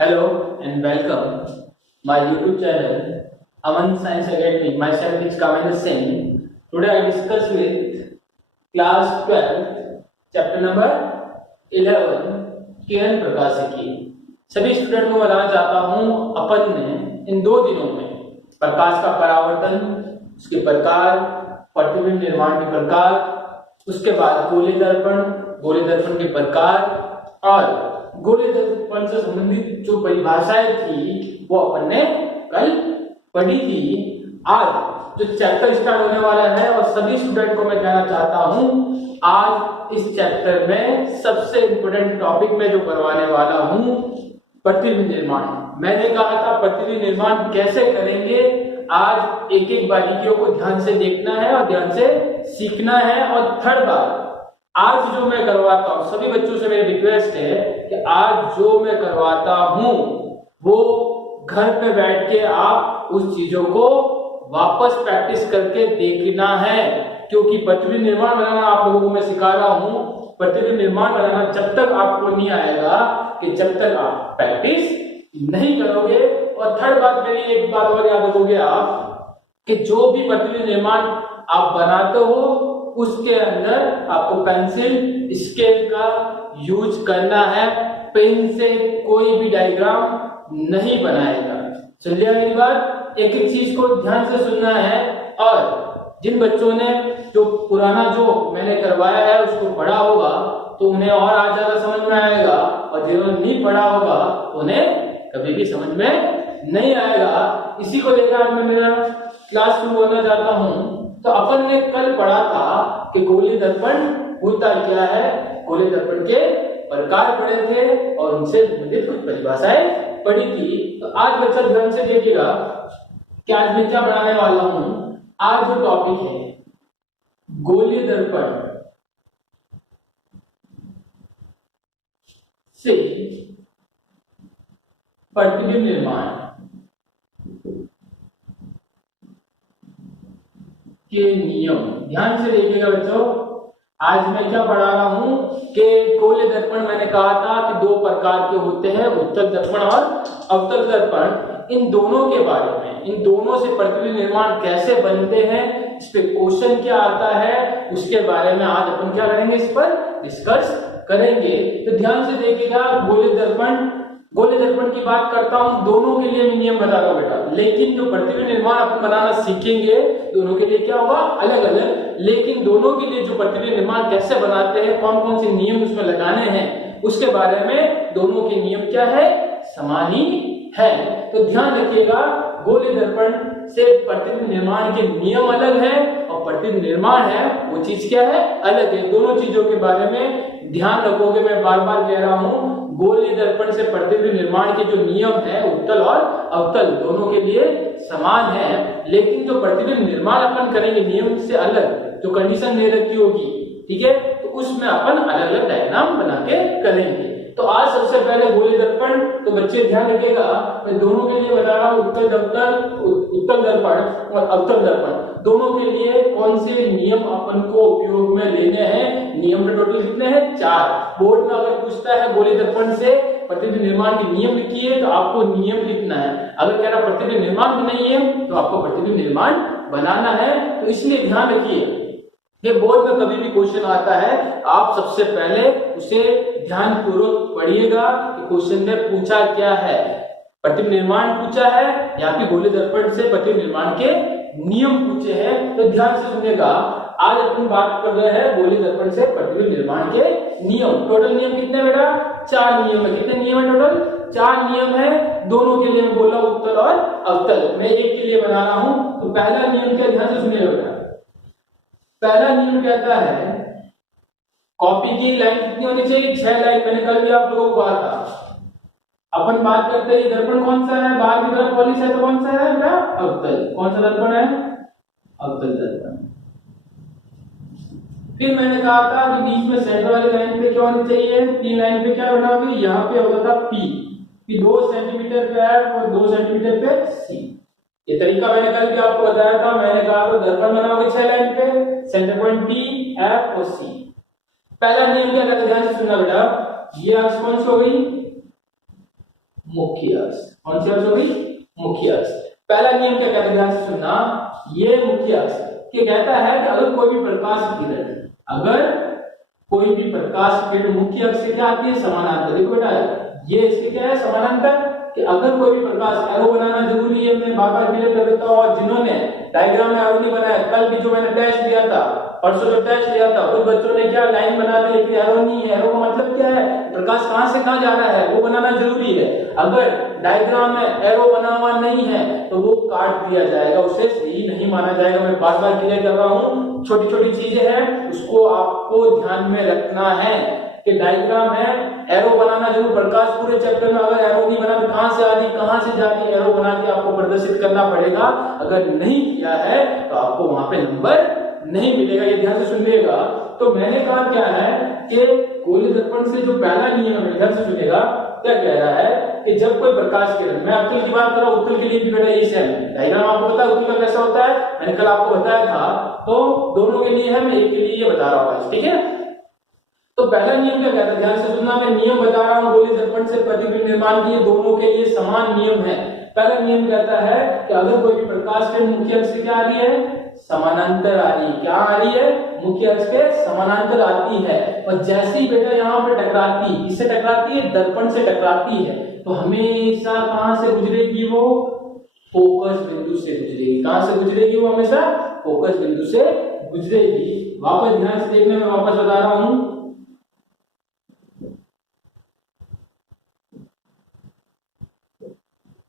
Hello and welcome my YouTube channel Aman Science Academy. Myself is Kavendra Singh. Today I discuss with class 12 chapter number 11 किरण प्रकाशिकी। सभी student को बताना चाहता हूँ अपन ने इन 2 दिनों में प्रकाश का परावर्तन, उसके प्रकार, प्रतिबिंब निर्माण के प्रकार, उसके बाद गोले दर्पण के प्रकार और गोले दर्पण से संबंधित जो परिभाषाएं थी वो अपन ने कल पढ़ी थी। आज जो चैप्टर स्टार्ट होने वाला है और सभी स्टूडेंट को मैं कहना चाहता हूं, आज इस चैप्टर में सबसे इंपॉर्टेंट टॉपिक में जो करवाने वाला हूं, प्रतिबिंब निर्माण। मैंने कहा था प्रतिबिंब निर्माण कैसे करेंगे। आज एक एक बारीकियों को ध्यान से देखना है और ध्यान से सीखना है। और थर्ड बार आज जो मैं करवाता हूं, सभी बच्चों से मेरी रिक्वेस्ट है कि आज जो मैं करवाता हूं वो घर पे बैठ के आप उस चीजों को वापस प्रैक्टिस करके देखना है, क्योंकि प्रतिबिंब निर्माण बनाना आप लोगों को मैं सिखा रहा हूं। प्रतिबिंब निर्माण बनाना जब तक आपको नहीं आएगा कि जब तक आप प्रैक्टिस नहीं करोगे। और थर्ड बात, मेरी एक बात और याद रखोगे आप कि जो भी प्रतिबिंब निर्माण आप बनाते हो उसके अंदर आपको पेंसिल स्केल का यूज करना है। पेन से कोई भी डायग्राम नहीं बनाएगा। चलिए मेरी बात, एक एक चीज को ध्यान से सुनना है। और जिन बच्चों ने जो पुराना जो मैंने करवाया है उसको पढ़ा होगा तो उन्हें और आज ज्यादा समझ में आएगा, और जिन्होंने नहीं पढ़ा होगा उन्हें कभी भी समझ में नहीं आएगा। इसी को लेकर आज मैं मेरा क्लास शुरू करना चाहता हूं। तो अपन ने कल पढ़ा था कि गोले दर्पण होता क्या है, गोले दर्पण के प्रकार पढ़े थे और उनसे संबंधित कुछ परिभाषाएं पढ़ी थी। तो आज बच्चा ध्यान से देखिएगा कि आज मैं क्या पढ़ाने वाला हूं। आज जो टॉपिक है गोले दर्पण से प्रतिबिंब निर्माण के नियम। ध्यान से देखिएगा बच्चों, आज मैं क्या पढ़ा रहा हूं कि गोले दर्पण मैंने कहा था कि 2 प्रकार के होते हैं, उत्तल दर्पण और अवतल दर्पण। इन दोनों के बारे में, इन दोनों से प्रतिबिंब निर्माण कैसे बनते हैं, इस पे क्वेश्चन क्या आता है, उसके बारे में आज अपन क्या करेंगे, इस पर डिस्कस करेंगे। तो ध्यान से देखिएगा, गोले दर्पण की बात करता हूं, दोनों के लिए मैं नियम बता रहा हूं बेटा। लेकिन जो प्रतिबिंब निर्माण अपन बनाना सीखेंगे दोनों के लिए क्या होगा, अलग अलग। लेकिन दोनों के लिए जो प्रतिबिंब निर्माण कैसे बनाते हैं, कौन कौन से नियम उसमें लगाने हैं, उसके बारे में दोनों के नियम क्या है, समान ही है। तो ध्यान रखिएगा, गोले दर्पण से प्रतिबिंब निर्माण के नियम अलग है और प्रतिबिंब निर्माण है वो चीज क्या है, अलग है। दोनों चीजों के बारे में ध्यान रखोगे। मैं बार बार कह रहा हूं, गोले दर्पण से प्रतिबिंब निर्माण के जो नियम है उत्तल और अवतल दोनों के लिए समान है। लेकिन जो प्रतिबिंब निर्माण अपन करेंगे नियम से अलग, जो कंडीशन दे रखी होगी, ठीक है, तो उसमें अपन अलग अलग डायग्राम बना के करेंगे। तो आज सबसे पहले गोले दर्पण, तो बच्चे ध्यान रखिएगा, मैं दोनों के लिए बता रहा हूं, उत्तल दर्पण और अवतल दर्पण दोनों के लिए कौन से नियम अपन को उपयोग में लेने हैं। नियम के टोटल कितने हैं, 4। बोर्ड में अगर पूछता है गोले दर्पण से प्रतिबिंब निर्माण के नियम लिखिए तो आपको नियम लिखना है। अगर कह रहा प्रतिबिंब निर्माण नहीं है तो आपको प्रतिबिंब निर्माण बनाना है। तो इसलिए ध्यान रखिए, ये बोर्ड में कभी भी क्वेश्चन आता है, आप सबसे पहले उसे ध्यान पूर्वक पढ़िएगा कि क्वेश्चन में पूछा क्या है। प्रतिबिंब निर्माण पूछा है या फिर गोले दर्पण से प्रतिबिंब निर्माण के नियम पूछे हैं। तो ध्यान से सुनिएगा, आज अपन बात कर रहे हैं गोले दर्पण से प्रतिबिंब निर्माण के नियम। टोटल नियम कितने बेटा, 4 नियम है। कितने नियम है टोटल, 4 नियम है। दोनों के लिए मैं बोला उत्तल और अवतल, मैं एक के लिए बना रहा हूं। तो पहला नियम क्या, ध्यान से सुनिएगा बेटा। पहला नियम कहता है कॉपी की लाइन कितनी होनी चाहिए, 6 लाइन। मैंने कल भी आप लोगों को कहा था। अपन बात करते हैं दर्पण कौन सा है, बाहर की तरफ पॉलिश है तो कौन सा है बेटा, अवतल। कौन सा दर्पण है, अवतल दर्पण। फिर मैंने कहा था कि बीच में सेंटर वाली लाइन पे क्या होनी चाहिए, 3 लाइन पे क्या बना होगी, यहाँ पे होता था पी 2 सेंटीमीटर पे है और 2 सेंटीमीटर पे सी। ये तरीका मैंने कल भी आपको बताया था। मैंने कहा तो दर्पण बनाओगे 6 लाइन पे, सेंटर पॉइंट पी, एफ और सी। पहला नियम क्या था, ध्यान से सुनना बेटा। ये अक्ष कौन सी हो गई, मुख्य अक्ष। कौन सी अक्ष होगी? मुख्य अक्ष। पहला नियम क्या कहता है, ध्यान से सुनना, ये मुख्य अक्ष क्या कहता है कि अगर कोई भी प्रकाश किरण मुख्य अक्ष से क्या आती है? समानांतर। देखो बेटा, ये इसके क्या है? समानांतर। कि अगर कोई भी प्रकाश, एरो बनाना जरूरी है, मैं बार-बार क्लियर कर देता हूं। और जिन्होंने डायग्राम में एरो नहीं बनाया, कल भी जो मैंने टेस्ट लिया था, परसों जो टेस्ट लिया था, कुछ बच्चों ने क्या लाइन बना दी, लेकिन एरो नहीं है। एरो का मतलब क्या है? प्रकाश कहां से कहां जा रहा है वो बनाना जरूरी है। अगर डायग्राम में एरो बना हुआ नहीं है तो वो काट दिया जाएगा, उसे सही नहीं माना जाएगा। मैं बार-बार क्लियर कर रहा हूं, छोटी-छोटी चीजें हैं, उसको आपको ध्यान में रखना है कि डायग्राम है, एरो बनाना जरूर। प्रकाश पूरे चैप्टर में अगर एरो नहीं बना तो कहां से आ रही, कहां से जा रही, एरो बना के आपको प्रदर्शित करना पड़ेगा। अगर नहीं किया है तो आपको वहां पे नंबर नहीं मिलेगा, ये ध्यान से सुनिएगा। तो मैंने कहा क्या है कि गोलीय दर्पण से जो पहला नियम है, ध्यान से सुनिएगा, क्या कह रहा है कि जब कोई प्रकाश किरण, मैं अवतल की बात कर रहा हूं, उत्तल के लिए भी बेटा यही सेम है। डायग्राम आपको पता है उत्तल का कैसा होता है, मैंने कल आपको बताया था। तो दोनों के लिए है, मैं एक के लिए ये बता रहा हूं, ठीक है। तो पहला नियम क्या कहता है, ध्यान से सुनना, मैं नियम बता रहा हूं गोलीय दर्पण से प्रतिबिंब निर्माण की, दोनों के लिए समान नियम है। पहला नियम कहता है कि अगर कोई भी प्रकाश किरण मुख्य अक्ष से क्या आ रही है? समानांतर आ रही है। क्या आ रही है? मुख्य अक्ष के समानांतर आती है। और जैसे ही बेटा यहाँ पे टकराती, किससे टकराती है? दर्पण से टकराती है। तो हमेशा कहां से गुजरेगी वो? फोकस बिंदु से गुजरेगी। कहां से गुजरेगी वो? हमेशा फोकस बिंदु से गुजरेगी। वापस ध्यान से देखने में वापस बता रहा हूं,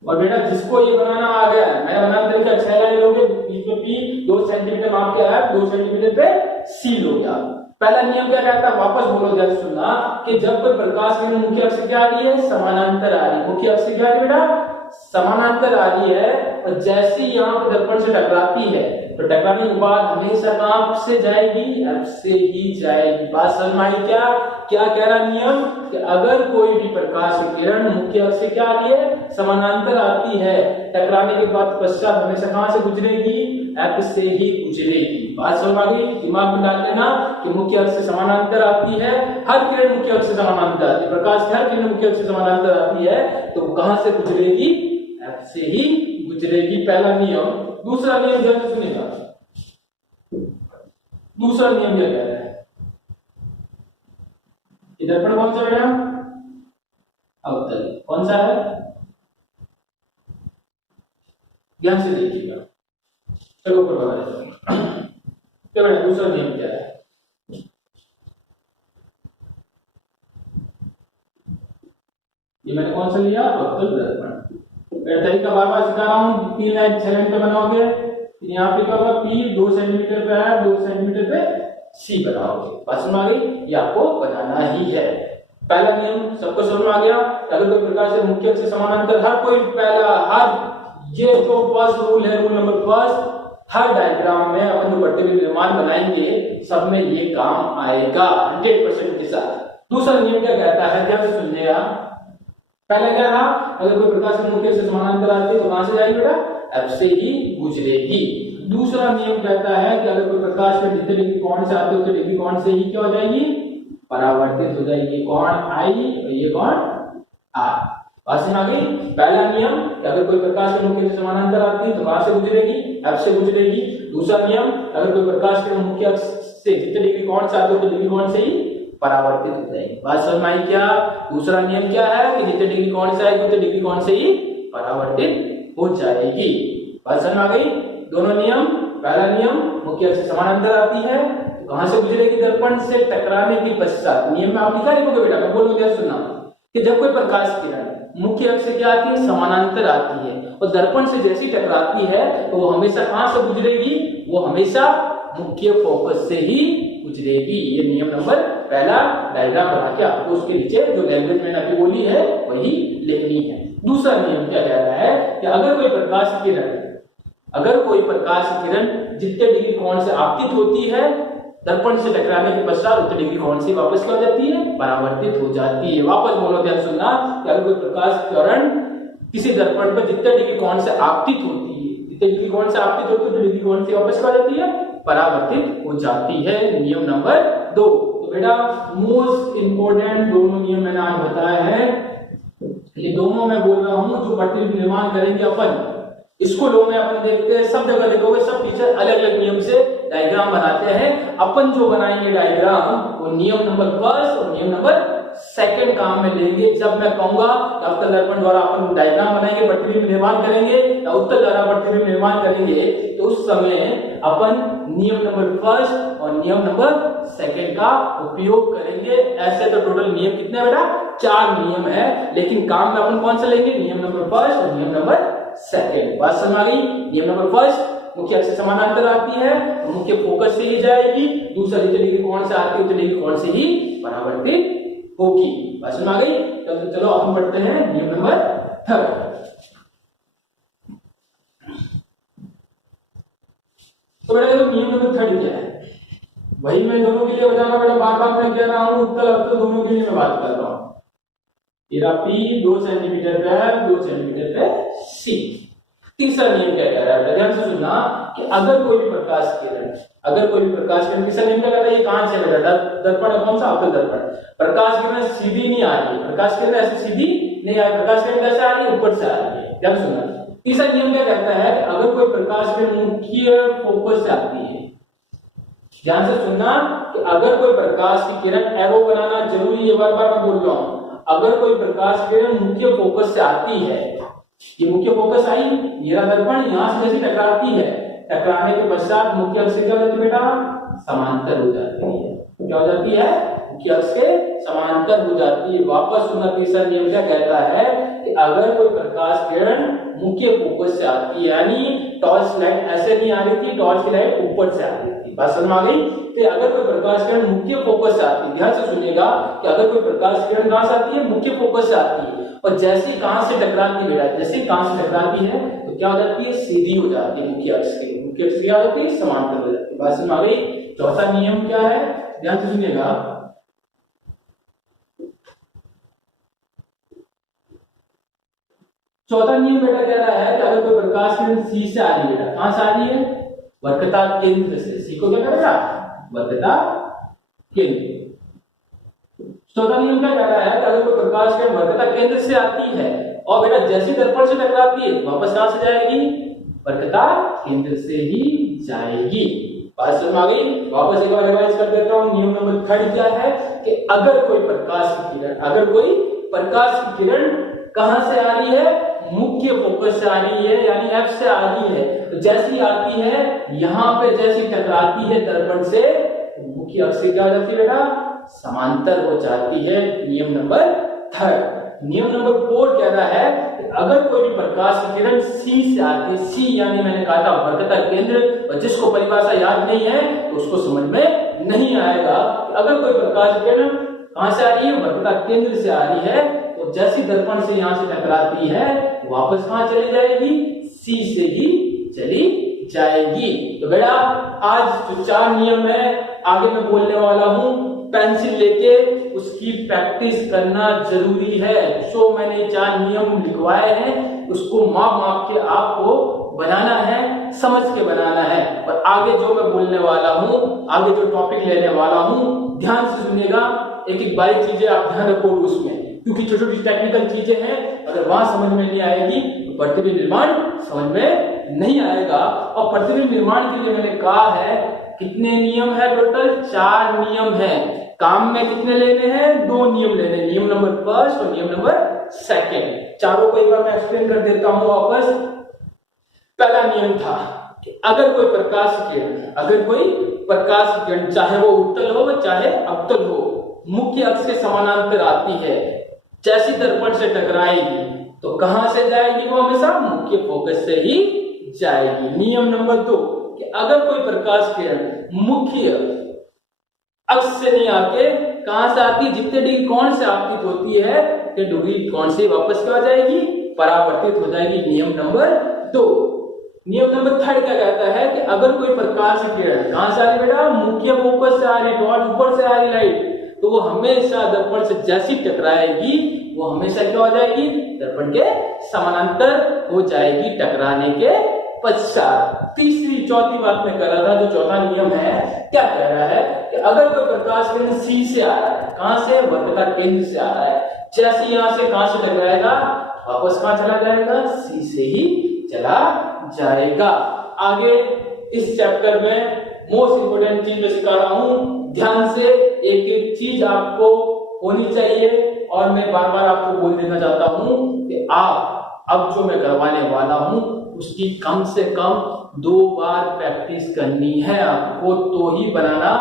और बेटा जिसको ये बनाना आ गया है, मैंने बनाने तरीका 6 लाइन लोगे, बीच में पी 2 सेंटीमीटर माप के आया, 2 सेंटीमीटर पे सी लो गया। पहला नियम क्या कहता है, वापस बोलो, ध्यान सुनना, कि जब कोई प्रकाश किरण मुख्य अक्ष से क्या आ रही है? समानांतर आ रही है। मुख्य अक्ष से क्या आ रही है बेटा? समानांतर आ रही है। और जैसे ही यहाँ पे दर्पण से टकराती है तो टकराने के बाद हमेशा कहां से जाएगी? एफ से ही जाएगी। बात समझ में आई क्या? क्या कह रहा नियम कि अगर कोई भी प्रकाश किरण मुख्य अक्ष से क्या आ रही है? समानांतर आती है, टकराने के बाद पश्चात हमेशा कहां से गुजरेगी? एफ से ही गुजरेगी। बात समझ आ गई? दिमाग में डाल लेना कि मुख्य अक्ष से समानांतर आती है, हर किरण मुख्य अक्ष से समानांतर आती है, प्रकाश की हर किरण मुख्य अक्ष से समानांतर आती है, तो कहां से गुजरेगी? एफ से ही गुजरेगी। पहला नियम। दूसरा नियम ध्यान से सुनिएगा, दूसरा नियम क्या कह रहा है? दर्पण कौन सा बेटा? अवतल। कौन सा है? ध्यान से देखिएगा, चलो ऊपर बता देता हूं। क्या बेटा दूसरा नियम क्या है? ये मैंने कौन सा लिया? अवतल दर्पण। तरीका बार-बार सिखा रहा हूं, 3 लाइन 6 लाइन पे बनाओगे, यहाँ पे क्या होगा? P 2 सेंटीमीटर पे है, 2 सेंटीमीटर पे C बनाओगे। बात समझ आ गई? ये आपको बनाना ही है। पहला नियम सबको समझ में आ गया? अगर कोई प्रकाश से मुख्य अक्ष से समानांतर, हर कोई पहला, हर ये जो फर्स्ट रूल है, रूल नंबर फर्स्ट, हर डायग्राम में अपन जो प्रतिबिंब निर्माण बनाएंगे सब में ये काम आएगा 100% के साथ। दूसरा नियम क्या कहता है, ध्यान से सुनिएगा। पहला क्या रहा? अगर कोई प्रकाश के मुख्य अक्ष से समानांतर आती है तो कहां से जाएगी बेटा? एफ से ही गुजरेगी। दूसरा नियम कहता है कि अगर कोई प्रकाश में जितने डिग्री कोण से आते हो तो डिग्री कोण से ही क्या हो जाएगी? परावर्तित हो जाएगी। कोण आई और ये कोण आर। बात समझ आ गई? पहला नियम कि अगर कोई प्रकाश के मुख्य अक्ष से समानांतर आती है तो कहां से गुजरेगी? एफ से गुजरेगी। दूसरा नियम, अगर कोई प्रकाश के मुख्य अक्ष से जितने डिग्री कोण से आते हो तो डिग्री कोण से ही परावर्तित हो जाएगी। बात समझ में आई क्या? दूसरा नियम क्या है कि जितने डिग्री कोण से आएगी उतने डिग्री कोण से ही परावर्तित हो जाएगी। बात समझ में आ गई? दोनों नियम। पहला नियम, मुख्य अक्ष से समानांतर आती है तो कहां से गुजरेगी? दर्पण से टकराने के पश्चात। नियम में आप लिखा लिखोगे बेटा, मैं बोलूं ध्यान सुनना, कि जब कोई प्रकाश किरण मुख्य अक्ष से क्या आती है? समानांतर आती है, और दर्पण से जैसी टकराती है तो वो हमेशा कहां से गुजरेगी? वो हमेशा मुख्य फोकस से ही गुजरेगी। ये नियम नंबर पहला। डायग्राम बना के आपको उसके नीचे जो लैंग्वेज मैंने अभी बोली है वही लिखनी है। दूसरा नियम क्या कह रहा है कि अगर कोई प्रकाश किरण जितने डिग्री कोण से आपतित होती है, दर्पण से टकराने के पश्चात उतने डिग्री कोण से वापस क्या हो जाती है? परावर्तित हो जाती है। वापस बोलो, ध्यान सुनना, कि अगर कोई प्रकाश किरण किसी दर्पण पर जितने डिग्री कोण से आपतित होती है, जितने डिग्री कोण से आपतित होती है तो डिग्री कोण से वापस क्या हो जाती है? परावर्तित हो जाती है। नियम नंबर 2। तो बेटा मोस्ट इंपोर्टेंट दोनों नियम मैंने आज बताया है। ये दोनों मैं बोल रहा हूं जो प्रतिबिंब निर्माण करेंगे अपन, स्कूलों में अपन देखते हैं, सब जगह देखोगे सब टीचर अलग अलग नियम से डायग्राम बनाते हैं। अपन जो बनाएंगे डायग्राम वो नियम नंबर 1 और नियम नंबर 2 काम में लेंगे। जब मैं कहूंगा कि अवतल दर्पण द्वारा अपन डायग्राम बनाएंगे, प्रतिबिंब निर्माण करेंगे या उत्तल द्वारा प्रतिबिंब निर्माण करेंगे, तो उस समय अपन नियम नंबर 1 और नियम नंबर 2 का उपयोग करेंगे। ऐसे तो टोटल नियम कितने बेटा? 4 नियम है, लेकिन काम में अपन कौन सा लेंगे? नियम नंबर 1 और नियम नंबर 2। बात समझ आ गई? नियम नंबर 1 मुख्य अक्ष से समानांतर आती है, मुख्य फोकस से ही जाएगी। दूसरा डिग्री कौन से आती है? डिग्री कौन से ही परावर्तित होगी। बात समझ आ गई? तो चलो हम पढ़ते हैं नियम नंबर 3। तो बेटा देखो नियम नंबर 3 क्या है? वही मैं दोनों के लिए बता रहा हूं बेटा, बार बार मैं कह रहा हूं, उत्तल अवतल दोनों के लिए मैं बात कर रहा हूं। तेरा P 2 सेंटीमीटर पे है, 2 सेंटीमीटर पे C। तीसरा नियम क्या कह रहा है? ध्यान से सुनना कि अगर कोई भी प्रकाश किरण, तीसरा नियम क्या कहता है? ये कांच है बेटा, दर्पण है कौन सा? अवतल दर्पण। प्रकाश किरण सीधी नहीं आ रही है, प्रकाश किरण ऐसे सीधी नहीं आ रही, प्रकाश किरण कैसे आ रही है? ऊपर से आ रही है। ध्यान सुनना, तीसरा नियम क्या कहता है कि अगर कोई प्रकाश किरण मुख्य फोकस से आती है, ध्यान से सुनना कि अगर कोई प्रकाश की किरण, एरो बनाना जरूरी है, बार बार मैं बोल रहा हूं, अगर कोई प्रकाश किरण मुख्य फोकस से आती है, ये मुख्य फोकस आई, मेरा दर्पण यहां से जैसे टकराती है, टकराने के पश्चात मुख्य अक्ष क्या हो जाती है बेटा? समांतर हो जाती है। क्या हो जाती है? मुख्य अक्ष के समांतर हो जाती है। वापस सुनना, तीसरा नियम क्या कहता है कि अगर कोई प्रकाश किरण मुख्य फोकस से आती है, यानी टॉर्च लाइट ऐसे नहीं आ रही थी, टॉर्च की लाइट ऊपर से आ रही थी। बात समझ आ गई? तो अगर कोई प्रकाश किरण मुख्य फोकस से आती है, ध्यान से सुनिएगा कि अगर कोई प्रकाश किरण कहां से आती है? मुख्य फोकस से आती है, और जैसे ही कहां से टकराती है बेटा, जैसे ही कहां से टकराती है तो क्या हो जाती है? सीधी हो जाती है मुख्य अक्ष के, मुख्य अक्ष क्या हो जाती है? समांतर हो जाती है। बात समझ आ गई? चौथा नियम क्या है? ध्यान से सुनिएगा, चौथा नियम बेटा कह रहा है कि अगर कोई प्रकाश किरण C से आ रही है बेटा, कहां से आ रही है? वक्रता केंद्र से। C को क्या करेगा? वक्रता केंद्र। चौथा नियम क्या कह रहा है कि अगर कोई प्रकाश किरण वक्रता केंद्र से आती है और बेटा जैसे दर्पण से टकराती है, वापस कहां से जाएगी? वक्रता केंद्र से ही जाएगी। बात समझ आ गई? वापस एक बार रिवाइज कर देता हूं। नियम नंबर 3 क्या है कि अगर कोई प्रकाश की किरण कहां से आ रही है? मुख्य फोकस से आ रही है, यानी F से आ रही है, तो जैसी आती है यहां पे, जैसी टकराती है दर्पण से, मुख्य अक्ष से क्या हो जाती है बेटा? समांतर हो जाती है। नियम नंबर 3। नियम नंबर 4 कह रहा है कि अगर कोई भी प्रकाश की किरण C से आती है, C यानी मैंने कहा था वक्रता केंद्र, और जिसको परिभाषा याद नहीं है तो उसको समझ में नहीं आएगा। अगर कोई प्रकाश की किरण कहां से आ रही है? वक्रता केंद्र से आ रही है, तो जैसी दर्पण से यहां से टकराती है वापस कहां चली जाएगी? C से ही चली जाएगी। तो बेटा आज जो 4 नियम है आगे मैं बोलने वाला हूं, पेंसिल लेके उसकी प्रैक्टिस करना जरूरी है। जो मैंने 4 नियम लिखवाए हैं उसको माप के आपको बनाना है, समझ के बनाना है। और आगे जो मैं बोलने वाला हूं, आगे जो टॉपिक लेने वाला हूं, ध्यान से सुनिएगा, एक एक बारीक चीजें आप ध्यान रखो उसमें, क्योंकि छोटी छोटी टेक्निकल चीजें हैं, अगर वहां समझ में नहीं आएगी तो प्रतिबिंब निर्माण समझ में नहीं आएगा। और प्रतिबिंब निर्माण के लिए मैंने कहा है कितने नियम है? टोटल 4 नियम है। काम में कितने लेने हैं? 2 नियम लेने, नियम नंबर 1 और नियम नंबर 2। चारों को एक बार मैं एक्सप्लेन कर देता हूं वापस। पहला नियम था कि अगर कोई प्रकाश किरण चाहे वो उत्तल हो चाहे अवतल हो, मुख्य अक्ष के समानांतर आती है, जैसी दर्पण से टकराएगी तो कहां से जाएगी? वो हमेशा मुख्य फोकस से ही जाएगी। नियम नंबर 2 कि अगर कोई प्रकाश किरण मुख्य अक्ष से नहीं आके कहां से आती है? जितने डिग्री कोण से आपतित होती है, तो डिग्री कोण से वापस क्या हो जाएगी? परावर्तित हो जाएगी। नियम नंबर 2। नियम नंबर 3 क्या कहता है कि अगर कोई प्रकाश की किरण कहां से आ रही बेटा? मुख्य फोकस से आ रही, टॉर्च ऊपर से आ रही लाइट, तो वो हमेशा दर्पण से जैसी टकराएगी वो हमेशा क्या हो जाएगी? दर्पण के समानांतर हो जाएगी टकराने के पश्चात। तीसरी चौथी बात मैं कर रहा था, जो चौथा नियम है क्या कह रहा है कि अगर कोई प्रकाश किरण C से आ रहा है, कहां से? वक्रता केंद्र से आ रहा है, जैसे यहां से कहां से टकराएगा वापस कहां चला जाएगा, सी से ही चला जाएगा। आगे इस चैप्टर में मोस्ट इंपोर्टेंट चीज मैं सिखा रहा हूं, ध्यान से एक एक चीज आपको होनी चाहिए और मैं बार बार आपको बोल देना चाहता हूं कि आप अब जो मैं करवाने वाला हूं उसकी कम से कम 2 बार प्रैक्टिस करनी है आपको, तो ही बनाना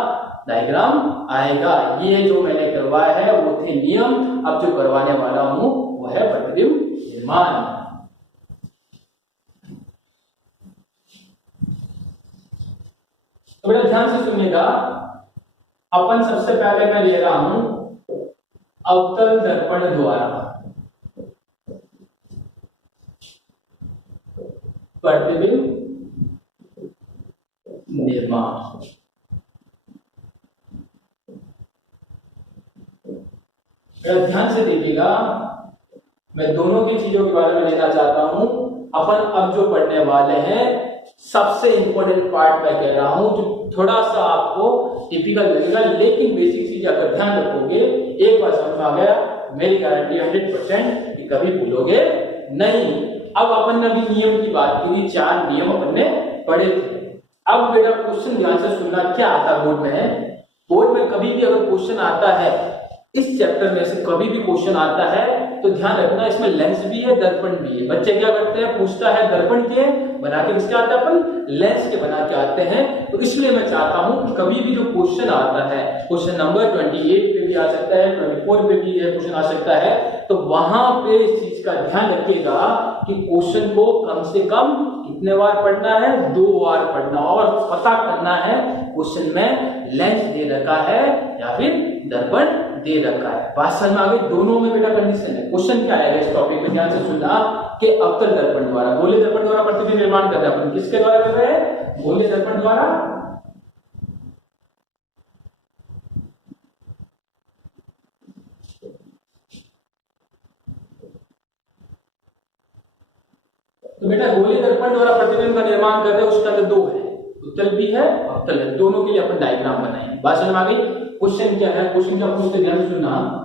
डायग्राम आएगा। ये जो मैंने करवाया है वो थे नियम, अब जो करवाने वाला हूं वो है प्रतिबिंब निर्माण। तो बेटा ध्यान से सुनिएगा, अपन सबसे पहले मैं ले रहा हूं अवतल दर्पण द्वारा प्रतिबिंब निर्माण। ध्यान से देखिएगा, मैं दोनों की चीजों के बारे में लेना चाहता हूं। अपन अब जो पढ़ने वाले हैं सबसे इंपॉर्टेंट पार्ट मैं कह रहा हूं जो थोड़ा सा आपको टिपिकल लगेगा, लेकिन बेसिक चीज अगर ध्यान रखोगे एक बार समझ में आ गया, मेरी गारंटी 100% कि कभी भूलोगे नहीं। अब अपन ने अभी नियम की बात की थी, 4 नियम अपन ने पढ़े थे। अब बेटा क्वेश्चन ध्यान से सुनना, क्या आता बोर्ड में है, बोर्ड में कभी भी अगर क्वेश्चन आता है इस चैप्टर में से कभी भी क्वेश्चन आता है तो ध्यान रखना इसमें लेंस भी है दर्पण भी है। बच्चे क्या करते हैं, पूछता है दर्पण के बना के किसके आता है, अपन लेंस के बना के आते हैं। तो इसलिए मैं चाहता हूं कि कभी भी जो क्वेश्चन आता है, क्वेश्चन नंबर 28 पे भी आ सकता है, 24 पे भी क्वेश्चन आ सकता है, तो वहां पे इस चीज का ध्यान रखिएगा कि क्वेश्चन को कम से कम कितने बार पढ़ना है, 2 बार पढ़ना, और पता करना है क्वेश्चन में लेंस दे रखा है या फिर दर्पण दे रखा है। बात समझ में आ गई, दोनों में बेटा कंडीशन है। क्वेश्चन क्या है इस टॉपिक में, ध्यान से सुनना कि अवतल दर्पण द्वारा, गोले दर्पण द्वारा प्रतिबिंब निर्माण कर रहे हैं अपन, किसके द्वारा कर रहे हैं, गोले दर्पण द्वारा। तो बेटा गोले दर्पण द्वारा प्रतिबिंब का निर्माण कर रहे हैं, उसके अंदर 2 है, उत्तल भी है अवतल है, दोनों के लिए अपन डायग्राम बनाएंगे। बात समझ में आ गई। क्वेश्चन क्या है, क्वेश्चन क्या पूछते, ध्यान से सुनना।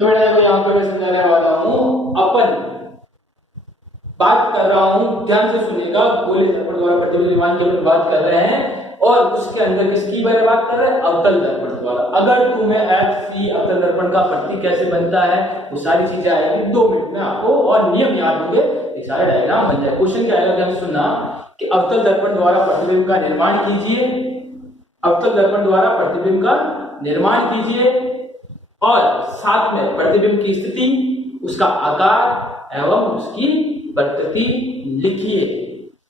तो बेटा देखो यहाँ पे मैं समझाने वाला हूं, अपन बात कर रहा हूं, ध्यान से सुनिएगा, गोले दर्पण द्वारा प्रतिबिंब निर्माण की अपन बात कर रहे हैं और उसके अंदर किसकी बारे बात कर रहे हैं, अवतल दर्पण द्वारा। अगर तुम्हें FC अवतल दर्पण का प्रतीक कैसे बनता है वो सारी चीजें आएगी 2 मिनट में आपको, और नियम याद होंगे, ये सारे डायग्राम बन जाए। क्वेश्चन क्या आएगा, ध्यान सुनना कि अवतल दर्पण द्वारा प्रतिबिंब का निर्माण कीजिए, अवतल दर्पण द्वारा प्रतिबिंब का निर्माण कीजिए और साथ में प्रतिबिंब की स्थिति, उसका आकार एवं उसकी प्रकृति लिखिए।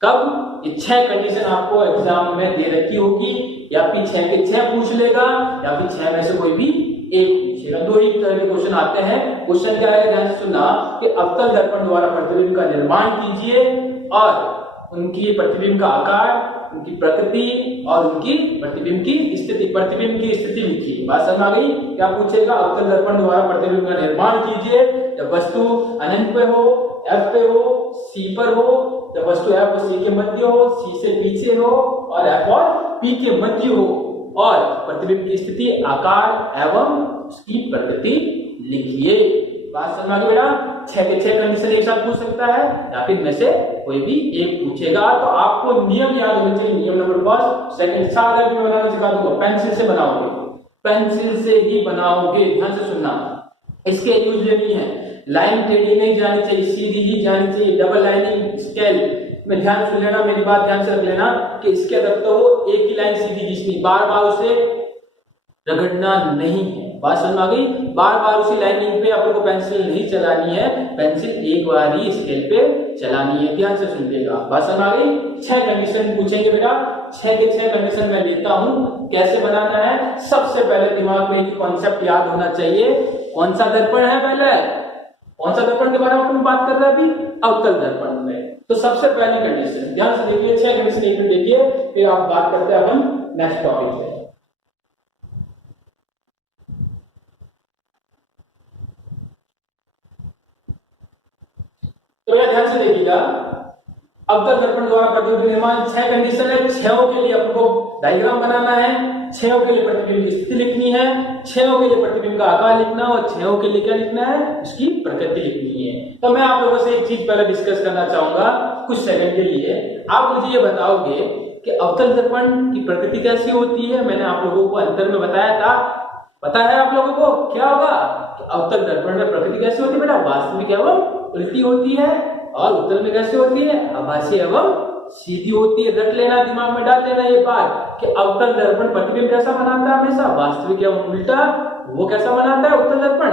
कब, ये 6 कंडीशन आपको एग्जाम में दे रखी होगी, या फिर 6 के 6 पूछ लेगा या फिर 6 में से कोई भी एक पूछेगा, 2 ही तरह के क्वेश्चन आते हैं। क्वेश्चन क्या है, ध्यान से सुनना कि अवतल दर्पण द्वारा प्रतिबिंब का निर्माण कीजिए और उनकी प्रतिबिंब का आकार, उनकी प्रकृति और उनकी प्रतिबिंब की स्थिति, प्रतिबिंब की स्थिति लिखिए। बात समझ आ गई। क्या पूछेगा, अवतल दर्पण द्वारा प्रतिबिंब का निर्माण कीजिए जब वस्तु अनंत पे हो, F पे हो, C पर हो, जब वस्तु F और C के मध्य हो, C से पीछे हो और F और P के मध्य हो, और प्रतिबिंब की स्थिति, आकार एवं उसकी प्रकृति लिखिए। बात समझ आ गई बेटा। 6 के 6 कंडीशन एक साथ पूछ सकता है या फिर में से कोई भी एक पूछेगा। तो आपको नियम याद होने चाहिए। नियम नंबर 1, सेकंड, सारा मैं बनाना सिखा दूंगा। पेंसिल से बनाओगे, पेंसिल से ही बनाओगे, ध्यान से सुनना। इसके यूज लेनी है, लाइन टेढ़ी नहीं जानी चाहिए, सीधी ही जानी चाहिए। डबल लाइनिंग स्केल मैं ध्यान सुन लेना, मेरी बात ध्यान से रख लेना कि इसके अगर तो एक ही लाइन सीधी खींचनी, बार बार उसे रगड़ना नहीं है। बात समझ में आ गई? बार बार उसी लाइनिंग पे आपको पेंसिल नहीं चलानी है, पेंसिल एक बार ही स्केल पे चलानी है। ध्यान से सुनिएगा, बात समझ में आ गई? 6 कंडीशन पूछेंगे बेटा, 6 के 6 कंडीशन मैं लेता हूं। कैसे बनाना है? सबसे पहले दिमाग में एक कॉन्सेप्ट याद होना चाहिए। कौन सा दर्पण है? पहले कौन सा दर्पण के बारे में अपन बात कर रहे हैं अभी? अवतल दर्पण में। तो सबसे पहली कंडीशन ध्यान से देखिए, 6 कंडीशन एक मिनट देखिए, फिर आप बात करते हैं अपन नेक्स्ट टॉपिक पे। तो यह ध्यान से देखिएगा, अवतल दर्पण द्वारा प्रतिबिंब निर्माण 6 कंडीशन है। 6 के लिए आपको डायग्राम बनाना है, 6 के लिए प्रतिबिंब की स्थिति लिखनी है, 6 के लिए प्रतिबिंब का आकार लिखना और 6 के लिए क्या लिखना है? उसकी प्रकृति लिखनी है। तो मैं आप लोगों से एक चीज पहले डिस्कस करना चाहूंगा कुछ सेकंड के लिए। आप मुझे ये बताओगे कि अवतल दर्पण की प्रकृति कैसी होती है? मैंने आप लोगों को अंतर में बताया था, पता है आप लोगों को क्या होगा कि अवतल दर्पण में प्रकृति कैसी होती है बेटा? वास्तविक एवं उल्टी होती है। और उत्तल में कैसे होती है? आभासी एवं सीधी होती है। रख लेना, दिमाग में डाल लेना ये बात कि अवतल दर्पण प्रतिबिंब कैसा बनाता है? हमेशा वास्तविक एवं उल्टा। वो कैसा बनाता है उत्तल दर्पण?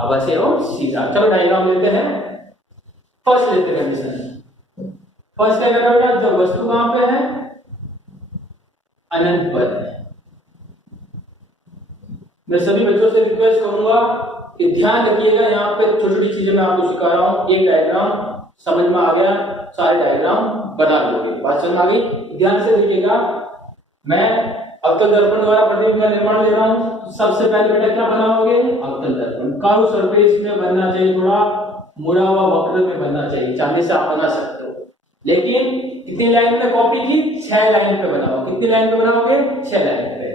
आभासी एवं सीधा। चलो डायग्राम लेते हैं। फर्स्ट लेते हैं कंडीशन। फर्स्ट क्या कह रहा है? जब वस्तु कहां पे है? अनंत पर है। मैं सभी बच्चों से रिक्वेस्ट करूंगा कि ध्यान रखिएगा, यहाँ पे छोटी छोटी चीजें मैं आपको सिखा रहा हूँ। एक डायग्राम समझ में आ गया, सारे डायग्राम बना लोगे। बात समझ आ गई? ध्यान से देखिएगा, मैं अवतल दर्पण द्वारा प्रतिबिंब का निर्माण ले रहा हूँ। सबसे पहले बेटा क्या बनाओगे? अवतल दर्पण। कर्व सरफेस में बनना चाहिए, थोड़ा मुड़ा हुआ वक्र में बनना चाहिए। चांदी से आप बना सकते हो, लेकिन कितनी लाइन में कॉपी की? 6 लाइन पे बनाओ। कितनी लाइन पे बनाओगे? 6 लाइन पे।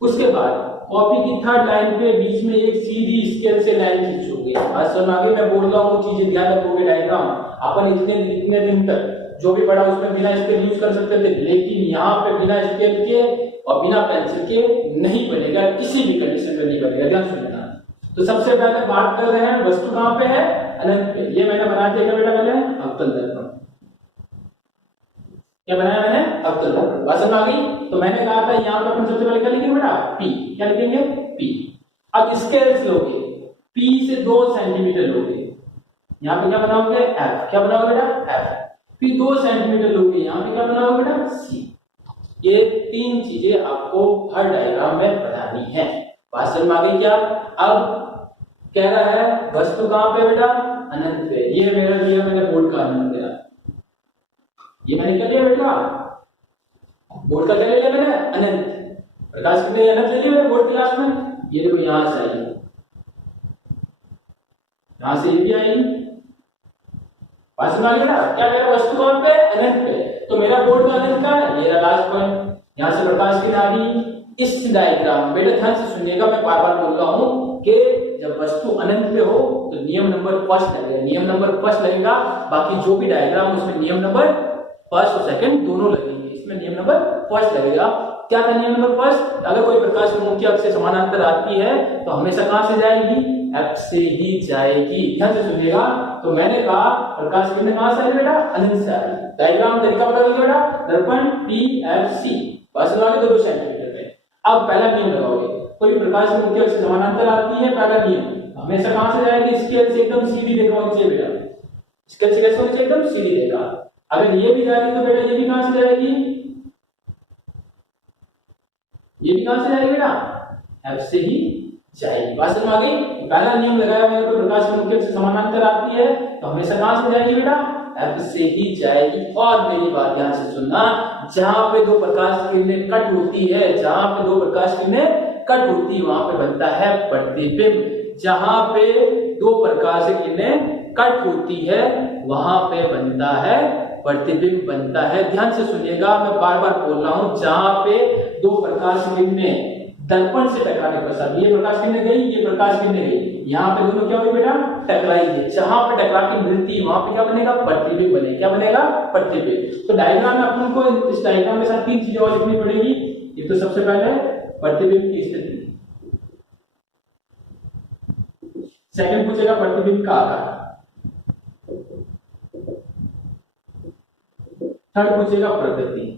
उसके बाद कॉपी की 3rd लाइन पे बीच में एक सीधी स्केल से लाइन खींचोगे। आज सुन आगे मैं बोल रहा हूँ, चीजें ध्यान रखोगे। डायग्राम अपन इतने दिन तक जो भी पढ़ा उसमें बिना स्केल यूज कर सकते थे, लेकिन यहाँ पे बिना स्केल के और बिना पेंसिल के नहीं बनेगा, किसी भी कंडीशन में नहीं बनेगा। ध्यान सुनना। तो सबसे पहले बात कर रहे हैं वस्तु कहाँ पे है? अनंत पे। ये मैंने बना दिया बेटा पहले अवतल दर्पण। क्या बनाया मैंने? अवतल दर्पण। बात समझ आ गई? तो मैंने कहा था यहाँ पे अपन सबसे पहले क्या लिखेंगे बेटा? पी। क्या लिखेंगे? पी। अब स्केल्स लोगे, पी से 2 सेंटीमीटर लोगे, यहाँ पे क्या बनाओगे? एफ। क्या बनाओगे बेटा? एफ। फिर 2 सेंटीमीटर लोगे, यहाँ पे क्या बनाओगे बेटा? सी। ये 3 चीजें आपको हर डायग्राम में बनानी है। बात समझ में आ गई क्या? अब कह रहा है वस्तु कहाँ पे बेटा? अनंत पे। ये मेरा लिया मैंने बोर्ड का अनंत लिया, ये मैंने क्या लिया बेटा? बोर्ड का क्या ले लिया मैंने? अनंत। प्रकाश कितने अनंत ले लिया बोर्ड क्लास में? ये देखो यहां से आई, यहां से ये भी आई। बात समझ आ गई ना? क्या मेरा वस्तु कहां पे? अनंत पे। तो मेरा बोर्ड का अनंत का है, ये रहा लास्ट पॉइंट। यहां से प्रकाश की नारी। इस डायग्राम बेटा ध्यान से सुनिएगा, मैं बार बार बोल रहा हूं कि जब वस्तु अनंत पे हो तो नियम नंबर फर्स्ट लगेगा। नियम नंबर फर्स्ट लगेगा, बाकी जो भी डायग्राम उसमें नियम नंबर फर्स्ट और सेकंड दोनों लगेंगे। इसमें नियम नंबर फर्स्ट लगेगा। क्या था नियम नंबर फर्स्ट? अगर कोई प्रकाश की मुख्य अक्ष से समानांतर आती है तो हमेशा कहां से जाएगी? एफ से ही जाएगी। ध्यान से सुनिएगा। तो मैंने कहा प्रकाश किरण कहां से आई बेटा? अनंत से आई। डायग्राम तरीका बता दीजिए बेटा। दर्पण पी एफ सी, बस लगाओगे 2 सेंटीमीटर पे। अब पहला नियम लगाओगे, कोई प्रकाश की मुख्य अक्ष से समानांतर आती है, पहला नियम हमेशा कहां से जाएगी? स्केल से एकदम सीधी देखना होनी चाहिए बेटा। स्केल से कैसे होनी चाहिए? एकदम सीधी देगा। अगर ये भी जाएगी तो बेटा ये भी कहां से जाएगी? ये भी कहां से जाएगी बेटा? एफ से ही जाएगी। बात समझ आ गई? पहला नियम लगाया मैंने, कोई प्रकाश की मुख्य अक्ष से समानांतर आती है तो हमेशा कहां से जाएगी बेटा? एफ से ही जाएगी। और मेरी बात ध्यान से सुनना, जहां पे 2 प्रकाश किरणें कट होती है, जहां पे 2 प्रकाश किरणें कट होती है वहां पे बनता है प्रतिबिंब। जहां पे 2 प्रकाश किरणें कट होती है वहां पे बनता है प्रतिबिंब बनता है। ध्यान से सुनिएगा, मैं बार बार बोल रहा हूं, जहां पे 2 प्रकाश किरणें दर्पण से टकराने पर सब, ये प्रकाश किरणें गई, ये प्रकाश किरणें गई, यहाँ पे दोनों क्या हुई बेटा? टकराएंगे। जहां पे टकरा के मिलती वहां पे क्या बनेगा? प्रतिबिंब बनेगा। क्या बनेगा? प्रतिबिंब। तो डायग्राम में अपन को इस डायग्राम के साथ 3 चीजें और लिखनी पड़ेगी। ये तो सबसे पहले प्रतिबिंब की स्थिति, सेकंड पूछेगा प्रतिबिंब का आकार, थर्ड पूछेगा प्रकृति।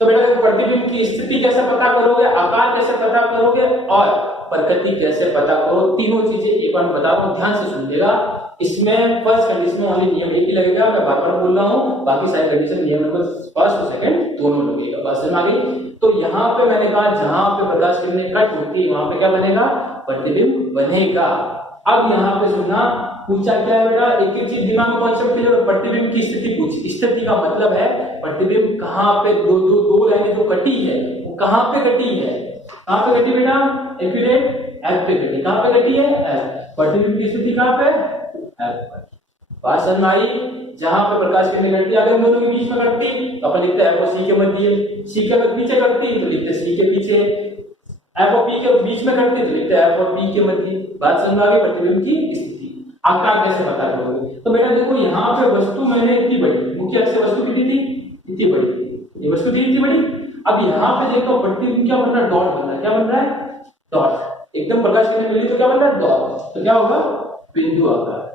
तो बेटा प्रतिबिंब की स्थिति कैसे पता करोगे, आकार कैसे पता करोगे और प्रकृति कैसे पता करो, तीनों चीजें एक बार बता रहा हूं, ध्यान से सुनिएगा। इसमें फर्स्ट कंडीशन में ओनली नियम एक ही लगेगा, मैं बार बार बोल रहा हूं, बाकी सारी कंडीशन नियम नंबर फर्स्ट और सेकंड दोनों लगेगा। बात समझ आ गई? तो यहाँ पे मैंने कहा जहां पे प्रकाश किरणें कट होती है वहां पे क्या बनेगा, प्रतिबिंब बनेगा। अब यहाँ पे सुनना, पूछा क्या है बेटा, एक एक चीज दिमाग में कॉन्सेप्ट क्लियर। प्रतिबिंब की स्थिति पूछी, स्थिति का मतलब है प्रतिबिंब कहाँ पे दो लाइनें जो कटी है वो कहाँ पे कटी है, कहाँ पे कटी बेटा, एक्यूरेट एफ पे कटी। कहाँ पे कटी है, एफ। प्रतिबिंब की स्थिति कहाँ पे, एफ पर। बात समझ में आई? जहां पे प्रकाश किरणें कटती है, अगर इन दोनों के बीच में कटती तो अपन लिखते हैं एफ और सी के मध्य, सी के अगर पीछे कटती तो लिखते सी के पीछे, एफ और पी के बीच में कटती तो लिखते एफ और पी के मध्य। बात समझ में आ गई? प्रतिबिंब की स्थिति। आकार कैसे पता करोगे, तो बेटा देखो यहाँ पे वस्तु मैंने इतनी बड़ी, मुख्य अक्ष से वस्तु कितनी थी, इतनी बड़ी थी, ये वस्तु थी इतनी बड़ी। अब यहाँ पे देखो प्रतिबिंब क्या बन रहा है, डॉट बन रहा है। क्या बन रहा है, डॉट। एकदम प्रकाश किरणें मिली तो क्या बन रहा है, डॉट। तो क्या होगा, बिंदु आकार।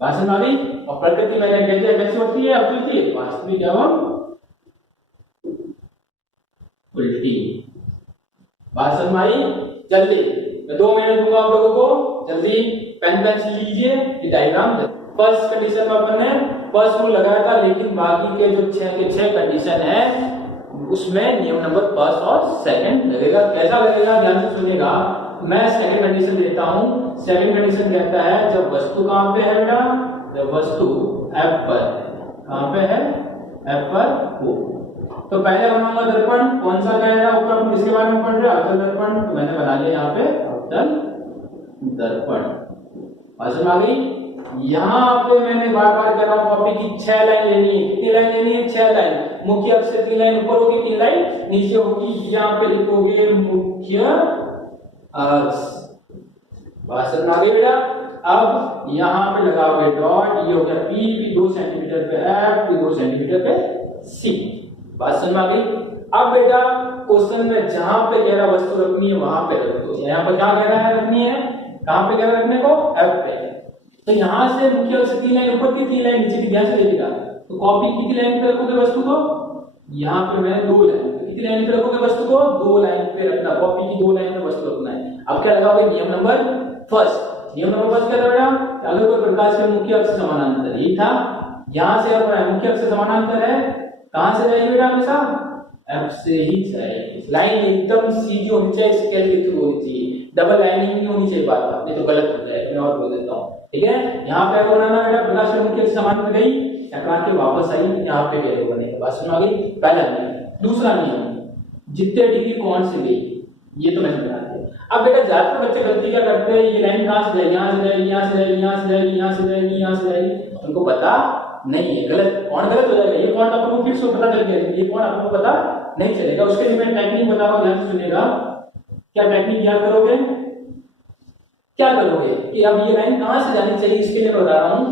बात समझ आ गई? और प्रकृति मैंने कह दिया कैसी होती है, अवचुती है, वास्तविक एवं उल्टी। बात समझ में आई? जल्दी मैं 2 मिनट दूंगा आप लोगों को, जल्दी पेन पेंसिल लीजिए, ये डायग्राम। फर्स्ट कंडीशन में अपन ने फर्स्ट रूल लगाया था, लेकिन बाकी के जो 6 के 6 कंडीशन है उसमें नियम नंबर फर्स्ट और सेकंड लगेगा। कैसा लगेगा, ध्यान से सुनिएगा। मैं सेकंड कंडीशन देता हूं। सेकंड कंडीशन कहता है जब वस्तु कहां पे है बेटा, जब वस्तु एफ पर है। कहां पे है, एफ पर हो। तो पहले बनाऊंगा दर्पण, कौन सा कहेगा ऊपर, हम किसके बारे में पढ़ रहे हैं, अवतल दर्पण। तो मैंने बना लिया यहाँ पे अवतल दर्पण। समझ आ गई? यहाँ पे मैंने बार बार कह रहा हूँ, कॉपी की 6 लाइन लेनी है। कितनी लाइन लेनी है, 6 लाइन। मुख्य अक्ष से 3 लाइन ऊपर होगी, 3 लाइन नीचे होगी। यहाँ पे लिखोगे मुख्य अक्ष। बात समझ आ गई बेटा? अब यहाँ पे लगाओगे डॉट, ये हो गया पी, 2 सेंटीमीटर पे एफ, 2 सेंटीमीटर पे सी। बात समझ में आ गई? अब बेटा क्वेश्चन में जहां पे गहरा वस्तु रखनी है वहां पे रख दो। यहाँ पर क्या गहरा है रखनी है, कहां पे गहरा रखने को, एफ पे। तो यहाँ से मुख्य अक्ष से 3 लाइन ऊपर की, 3 लाइन नीचे की, ध्यान से देखिएगा। तो कॉपी कितनी लाइन पे रखोगे वस्तु को, यहाँ पे मैं 2 लाइन, कितनी लाइन पे रखोगे वस्तु को, 2 लाइन पे रखना। कॉपी की 2 लाइन पे वस्तु रखना है। अब क्या लगाओगे, नियम नंबर फर्स्ट। नियम नंबर फर्स्ट क्या था बेटा, अगर कोई प्रकाश का मुख्य अक्ष समानांतर ही था, यहाँ से अब मुख्य अक्ष समानांतर है, कहां से जाएगी बेटा, हमेशा एफ से ही जाएगी। लाइन एकदम सीधी होनी चाहिए, स्केल के थ्रू होनी चाहिए, डबल लाइनिंग नहीं होनी चाहिए बार बार, नहीं तो गलत हो जाएगा। मैं और बोल देता हूँ, ठीक है। यहाँ पे अगर बनाना बेटा, प्रकाश का मुख्य अक्ष समानांतर गई, टकरा के वापस आई, यहाँ पे गए बनेगा। बात समझ आ गई? पहला नियम। दूसरा नियम, जितने डिग्री कोण से गई, ये तो मैंने बता दिया। अब बेटा ज्यादातर बच्चे गलती क्या करते हैं, ये लाइन कहां से जाएगी, यहाँ से जाएगी, यहाँ से जाएगी, यहाँ से जाएगी, यहाँ से जाएगी, यहाँ से जाएगी, उनको पता नहीं है, गलत कौन गलत हो जाएगा। ये कौन आपको फिक्स हो पता चल गया, ये कौन आपको पता नहीं चलेगा। उसके लिए मैं टेक्निक बता रहा हूं, ध्यान से सुनिएगा। क्या टेक्निक याद करोगे, क्या करोगे कि अब ये लाइन कहां से जानी चाहिए, इसके लिए मैं बता रहा हूं।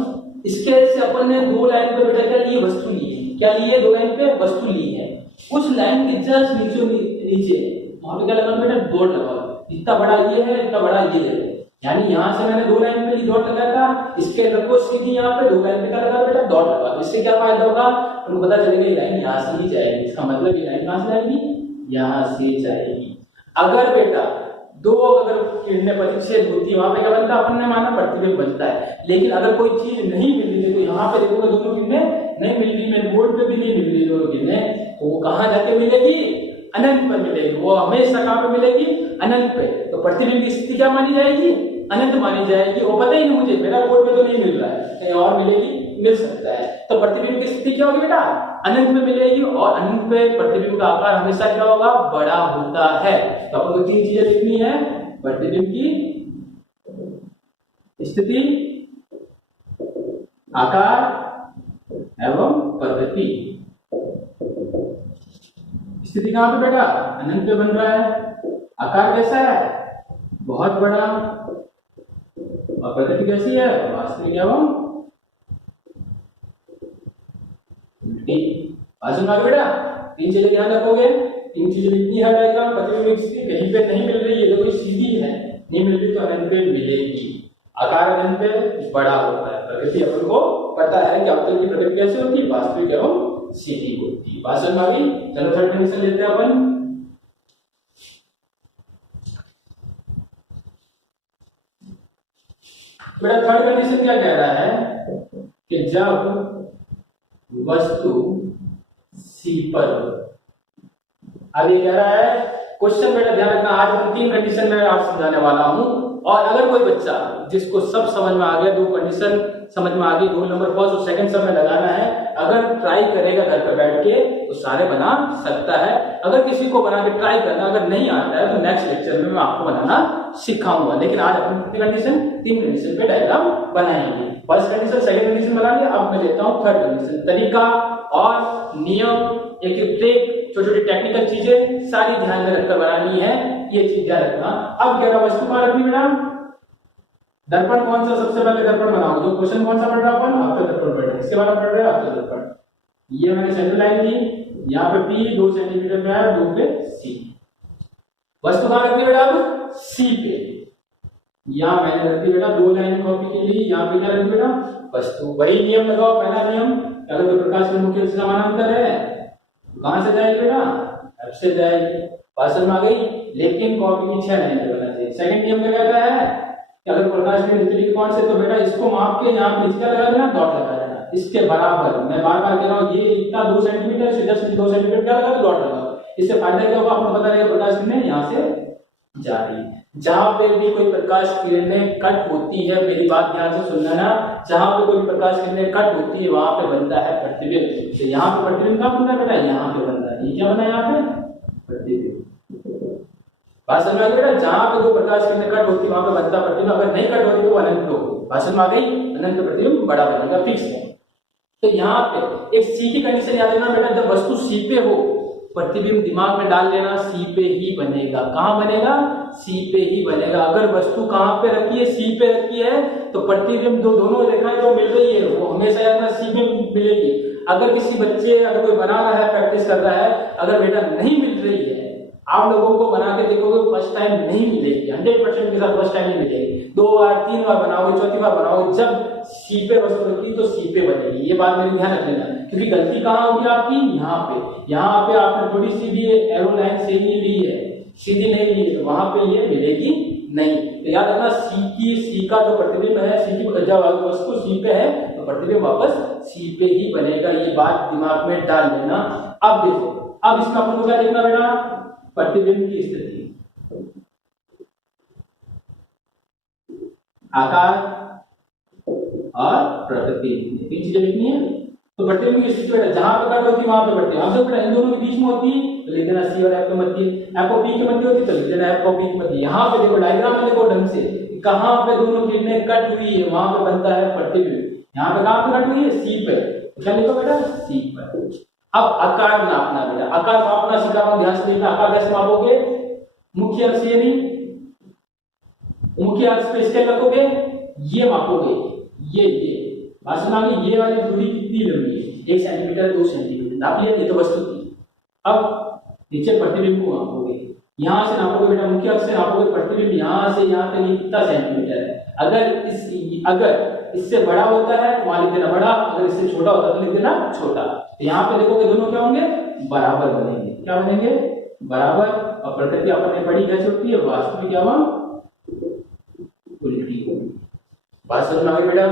स्केल से अपन ने 2 लाइन पे बेटा क्या लिए, वस्तु ली है। क्या लिए, 2 लाइन पे वस्तु ली है। उस लाइन के जस्ट नीचे वहां पे क्या लगा बेटा, डॉट लगाओ। जितना बड़ा ये है इतना बड़ा ये है, यानी यहाँ से मैंने 2 लाइन पे डॉट लगाया था, इसके रखो सीधी यहाँ पे 2 लाइन पे क्या लगा बेटा, डॉट लगा। इससे क्या फायदा होगा, उनको पता चलेगा ये लाइन यहाँ से ही जाएगी। इसका मतलब ये लाइन कहाँ से जाएगी, यहाँ से जाएगी। अगर बेटा 2 अगर किरणें प्रतिच्छेद होती है, वहां पे क्या बनता है, अपन ने माना प्रतिबिंब बनता है। लेकिन अगर कोई चीज नहीं मिल रही, तो यहाँ पे देखोगे दोनों किरणें नहीं मिल रही, मेरे बोर्ड पे भी नहीं मिल रही दोनों किरणें, तो वो कहाँ जाके मिलेगी, अनंत पर मिलेगी। वो हमेशा कहाँ पे मिलेगी, अनंत पे। तो प्रतिबिंब की स्थिति क्या मानी जाएगी, अनंत मानी जाएगी। वो पता ही नहीं मुझे, मेरा बोर्ड पे तो नहीं मिल रहा है, कहीं और मिलेगी, मिल सकता है। तो प्रतिबिंब की स्थिति क्या होगी बेटा, अनंत में मिलेगी। और अनंत पे प्रतिबिंब का आकार हमेशा क्या होगा, बड़ा होता है। तो आपको 3 चीजें लिखनी है, प्रतिबिंब की स्थिति, आकार एवं प्रकृति। स्थिति कहां पे बेटा, अनंत पे बन रहा है। आकार कैसा है, बहुत बड़ा। और प्रकृति कैसी है, वास्तविक एवं उल्टी। आसमान बेटा 3 चीजें ध्यान रखोगे, 3 चीजें लिखनी है डायग्राम। प्रतिबिंब की स्थिति कहीं पे नहीं मिल रही है, तो कोई सीधी है, नहीं मिल रही तो अनंत पे मिलेगी। आकार अनंत पे बड़ा होता है। प्रकृति अपन को पता है कि अवतल की प्रकृति कैसे होती है, वास्तविक एवं सीधी होती है। बात समझ में आ गई? चलो थर्ड कंडीशन लेते हैं अपन। बेटा थर्ड कंडीशन क्या कह रहा है कि जब वस्तु सी पर, अब ये कह रहा है क्वेश्चन, बेटा ध्यान रखना, आज हम 3 कंडीशन में आप समझाने वाला हूं। और अगर कोई बच्चा जिसको सब समझ में आ गया, 2 कंडीशन समझ में आ गई, रोल नंबर फर्स्ट और सेकंड सब में लगाना है, अगर ट्राई करेगा घर पर बैठ के तो सारे बना सकता है। अगर किसी को बना के ट्राई करना अगर नहीं आता है तो नेक्स्ट लेक्चर में मैं आपको बनाना सिखाऊंगा। लेकिन आज अपन कितनी कंडीशन, 3 कंडीशन पे डायग्राम बनाएंगे। फर्स्ट कंडीशन, सेकंड कंडीशन बना लिया, अब मैं लेता हूं थर्ड कंडीशन। तरीका और नियम, एक ट्रिक, छोटी छोटी टेक्निकल चीजें सारी ध्यान में रखकर बनानी है, ये चीज ध्यान रखना। अब कह रहा वस्तु कहां रखनी बेटा, दर्पण कौन सा सबसे पहले दर्पण बनाओ, जो क्वेश्चन कौन सा पढ़ रहा अपन, अवतल दर्पण पढ़ रहे हैं, इसके बारे में पढ़ रहे हैं अवतल दर्पण। ये मैंने सेंटर लाइन दी, यहाँ पे P 2 सेंटीमीटर पे है, 2 पे C। वस्तु कहां रखनी बेटा, अब C पे। यहाँ मैंने रख दी बेटा 2 लाइन कॉपी के लिए, यहाँ पे क्या रखी बेटा, वस्तु। वही नियम लगाओ, पहला नियम, अगर कोई प्रकाश के मुख्य से समानांतर है कहां से जाएगी बेटा, F से जाएगी। बात समझ में आ गई? लेकिन कॉपी की 6 लाइन पे बनना चाहिए। सेकंड नियम में कहता है कि अगर प्रकाश के विपरीत कोण से, तो बेटा इसको माप के यहाँ पे इसका लगा देना, डॉट लगा देना इसके बराबर। मैं बार बार कह रहा हूँ, ये इतना 2 सेंटीमीटर से 2 सेंटीमीटर क्या लगा, डॉट लगा। इससे फायदा क्या होगा, आपको पता रहेगा प्रकाश किरणें यहाँ से जा रही है। जहां पे भी कोई प्रकाश किरणें कट होती है, मेरी बात ध्यान से सुन लेना, जहां पे कोई प्रकाश किरणें कट होती है वहां पे बनता है प्रतिबिंब। तो यहाँ पे प्रतिबिंब कहाँ बनता है बेटा, यहाँ पे बनता है। ये क्या बना यहाँ पे, प्रतिबिंब। बात समझ में आ गई बेटा, जहां पे कोई प्रकाश किरणें कट होती है वहां पे बनता है प्रतिबिंब, अगर नहीं कट होती तो अनंत होगी। बात समझ में आ गई, अनंत प्रतिबिंब बड़ा बनेगा, फिक्स है। तो यहाँ पे एक सी की कंडीशन याद रखना बेटा, जब वस्तु सी पे हो, प्रतिबिंब दिमाग में डाल लेना, सी पे ही बनेगा। कहां बनेगा, सी पे ही बनेगा। अगर वस्तु कहां पे रखी है, सी पे रखी है, तो प्रतिबिंब दोनों रेखाएं जो मिल रही है वो हमेशा याद सी पे मिलेगी। अगर किसी बच्चे, अगर कोई बना रहा है, प्रैक्टिस कर रहा है, अगर बेटा नहीं मिल रही है, आप लोगों को बना के देखोगे फर्स्ट टाइम नहीं मिलेगी, 100% के साथ फर्स्ट टाइम नहीं मिलेगी। 2 बार 3 बार बनाओगे, चौथी बार बनाओगे, जब सी पे वस्तु रखी तो सी पे बनेगी। ये बात मेरी ध्यान रख लेना, क्योंकि गलती कहां होगी आपकी, यहाँ पे आपने थोड़ी सी भी एरो लाइन सही नहीं ली है, सीधी नहीं ली है, तो वहां पे ये मिलेगी नहीं। तो याद रखना, सी का जो प्रतिबिंब है, सी की जब वस्तु सी पे है तो प्रतिबिंब वापस सी पे ही बनेगा। ये बात दिमाग में डाल लेना। अब देखो, अब इसका अपन को क्या देखना बेटा, प्रतिबिंब की स्थिति, आकार और प्रकृति, 3 चीजें लिखनी है। तो प्रतिबिंब की स्थिति बेटा जहां पे कट होती है वहां पे बढ़ती है। अब जब बेटा इन दोनों के बीच में होती है तो लिख देना सी और एफ के मध्य, एफ और पी के मध्य होती है तो लिख देना एफ और पी के मध्य। यहाँ पे देखो डायग्राम में देखो ढंग से, कहां पे दोनों किरणें कट हुई है वहां पे बनता है प्रतिबिंब। यहाँ पे कहां पे कट हुई है, सी पे, तो क्या लिखो बेटा, सी पर। अब आकार नापना बेटा, आकार मापना सिखा रहा हूं, ध्यान से देखना। आकार कैसे मापोगे, मुख्य अक्ष ये नहीं, मुख्य अक्ष पे स्केल रखोगे, ये मापोगे, ये बात सुना, ये वाली दूरी कितनी लंबी है, 1 सेंटीमीटर 2 सेंटीमीटर नाप लिया, ये तो वस्तु थी। अब नीचे प्रतिबिंब को मापोगे, यहां से नापोगे बेटा, मुख्य अक्ष से नापोगे प्रतिबिंब, यहां से यहां तक कितना सेंटीमीटर है। अगर इससे बड़ा होता है तो वहां लिख देना बड़ा, अगर इससे छोटा होता है तो लिख देना छोटा। तो यहाँ पे देखोगे दोनों क्या होंगे, बराबर बनेंगे। क्या बनेंगे, बराबर। और प्रकृति अपन ने पढ़ी कैसे होती है, वास्तव में क्या हुआ, उल्टी होगी। बात समझ में आ गई बेटा।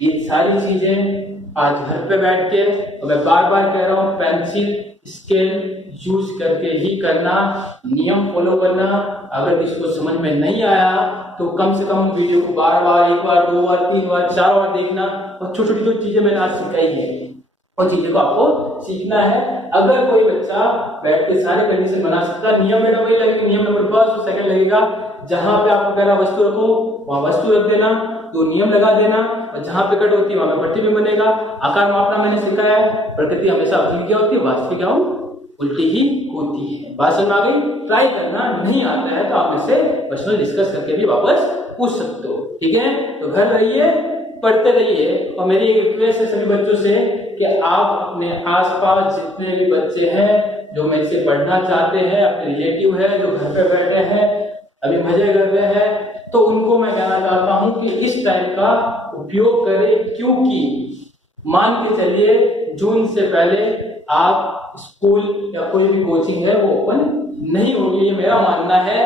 ये सारी चीजें आज घर पे बैठ के, और मैं बार बार कह रहा हूँ, पेंसिल स्केल यूज करके ही करना, नियम फॉलो करना। अगर किसी को समझ में नहीं आया तो कम से कम वीडियो को बार बार, 1 बार 2 बार 3 बार 4 बार देखना, और छोटी छोटी जो चीजें मैंने आज सिखाई है और चीजें को आपको सीखना है। अगर कोई बच्चा बैठ के सारे कंडीशन बना सकता है, नियम बेटा वही लगेगा, नियम नंबर फर्स्ट और सेकंड लगेगा। जहां पे आपको कह रहा वस्तु रखो वहां वस्तु रख देना, 2 नियम लगा देना, और जहां पे कट होती है वहां पे प्रतिबिंब बनेगा। आकार मापना मैंने सिखाया है, प्रकृति हमेशा अपनी क्या होती है, वास्तविक क्या उल्टी ही होती है। बात समझ में आ गई। ट्राई करना, नहीं आता है तो आप इससे पर्सनल डिस्कस करके भी वापस पूछ सकते हो, ठीक है। तो घर रहिए, पढ़ते रहिए, और मेरी एक रिक्वेस्ट है सभी बच्चों से कि आप अपने आसपास जितने भी बच्चे हैं जो मेरे से पढ़ना चाहते हैं, अपने रिलेटिव है जो घर पे बैठे हैं अभी मजे कर रहे हैं, तो उनको मैं कहना चाहता हूं कि इस टाइप का उपयोग करें, क्योंकि मान के चलिए जून से पहले आप स्कूल या कोई भी कोचिंग है वो ओपन नहीं होगी, ये मेरा मानना है।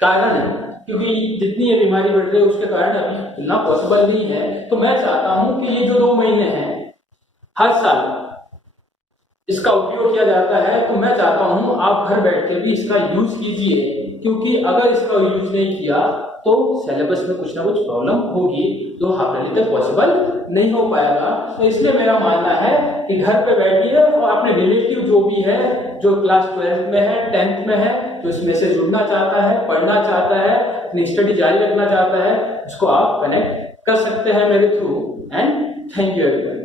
कारण क्योंकि जितनी ये बीमारी बढ़ रही है उसके कारण अभी खुलना पॉसिबल नहीं है। तो मैं चाहता हूं कि ये जो 2 महीने हैं हर साल इसका उपयोग किया जाता है, तो मैं चाहता हूं आप घर बैठ के भी इसका यूज कीजिए, क्योंकि अगर इसका यूज नहीं किया तो सिलेबस में कुछ ना कुछ प्रॉब्लम होगी, जो हाफ तक पॉसिबल नहीं हो पाएगा। तो इसलिए मेरा मानना है कि घर पे बैठिए और अपने रिलेटिव जो भी है, जो क्लास 12th में है, 10th में है, जो इसमें से जुड़ना चाहता है, पढ़ना चाहता है, अपनी स्टडी जारी रखना चाहता है, उसको आप कनेक्ट कर सकते हैं मेरे through. And thank you everyone.